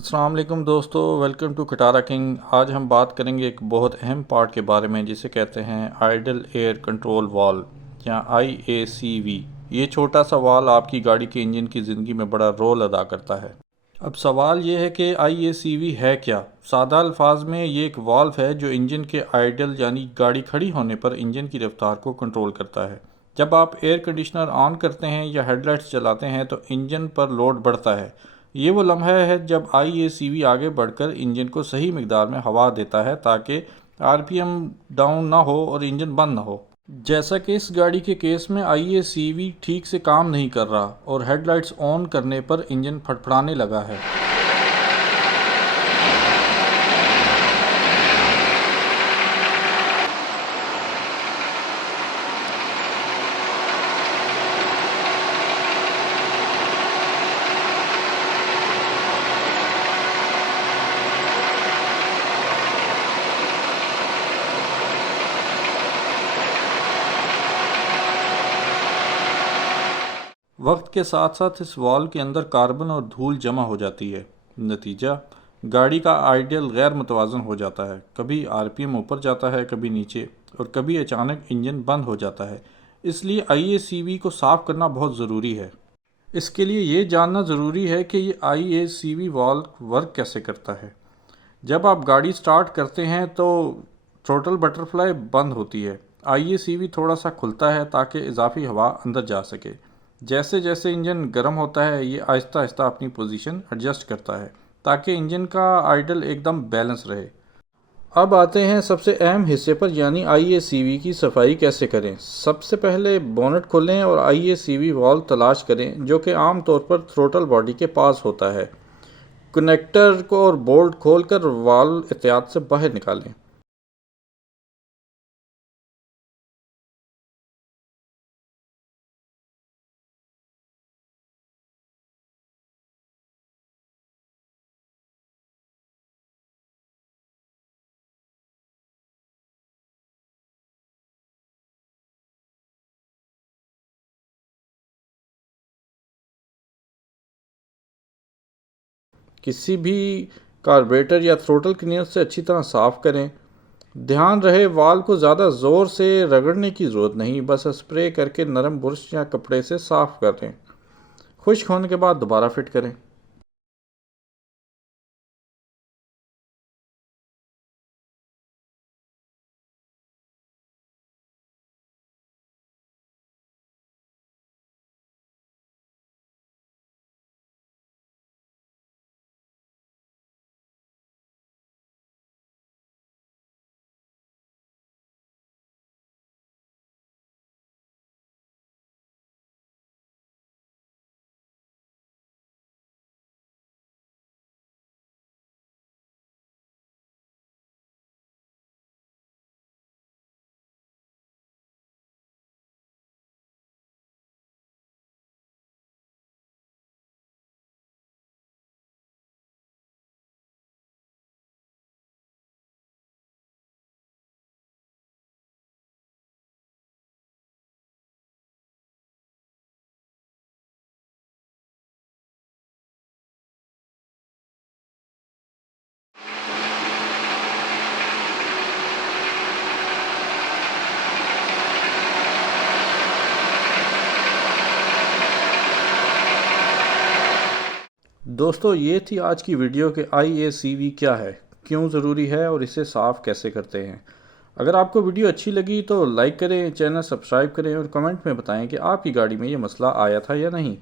अस्सलाम वालेकुम दोस्तों, वेलकम टू खटारा किंग। आज हम बात करेंगे एक बहुत अहम पार्ट के बारे में जिसे कहते हैं आइडल एयर कंट्रोल वाल्व या IACV। ये छोटा सा वाल्व आपकी गाड़ी के इंजन की ज़िंदगी में बड़ा रोल अदा करता है। अब सवाल ये है कि IACV है क्या। सादा अल्फाज में ये एक वाल्व है जो इंजन के आइडल यानी गाड़ी खड़ी होने पर इंजन की रफ्तार को कंट्रोल करता है। जब आप एयर कंडीशनर ऑन करते हैं या हेडलाइट्स जलाते हैं तो इंजन पर लोड बढ़ता है। ये वो लम्हा है जब IACV आगे बढ़कर इंजन को सही मिकदार में हवा देता है ताकि RPM डाउन ना हो और इंजन बंद ना हो। जैसा कि इस गाड़ी के केस में IACV ठीक से काम नहीं कर रहा और हेडलाइट्स ऑन करने पर इंजन फड़फड़ाने लगा है। वक्त के साथ साथ इस वाल्व के अंदर कार्बन और धूल जमा हो जाती है। नतीजा, गाड़ी का आइडियल गैर मुतवाज़न हो जाता है। कभी RPM ऊपर जाता है, कभी नीचे, और कभी अचानक इंजन बंद हो जाता है। इसलिए IACV को साफ़ करना बहुत ज़रूरी है। इसके लिए ये जानना ज़रूरी है कि ये IACV वाल्व वर्क कैसे करता है। जब आप गाड़ी स्टार्ट करते हैं तो थ्रोटल बटरफ्लाई बंद होती है। IACV थोड़ा सा खुलता है ताकि इजाफी हवा अंदर जा सके। जैसे जैसे इंजन गर्म होता है ये आहिस्ता आहिस्ता अपनी पोजीशन एडजस्ट करता है ताकि इंजन का आइडल एकदम बैलेंस रहे। अब आते हैं सबसे अहम हिस्से पर, यानी IACV की सफाई कैसे करें। सबसे पहले बोनट खोलें और IACV वाल्व तलाश करें जो कि आम तौर पर थ्रोटल बॉडी के पास होता है। कनेक्टर को और बोल्ट खोलकर वाल्व एहतियात से बाहर निकालें। किसी भी कार्बोरेटर या थ्रोटल क्लीनर से अच्छी तरह साफ़ करें। ध्यान रहे वाल्व को ज़्यादा ज़ोर से रगड़ने की ज़रूरत नहीं, बस स्प्रे करके नरम बुरश या कपड़े से साफ़ करें। खुश्क होने के बाद दोबारा फिट करें। दोस्तों, ये थी आज की वीडियो कि IACV क्या है, क्यों ज़रूरी है और इसे साफ़ कैसे करते हैं। अगर आपको वीडियो अच्छी लगी तो लाइक करें, चैनल सब्सक्राइब करें और कमेंट में बताएं कि आपकी गाड़ी में ये मसला आया था या नहीं।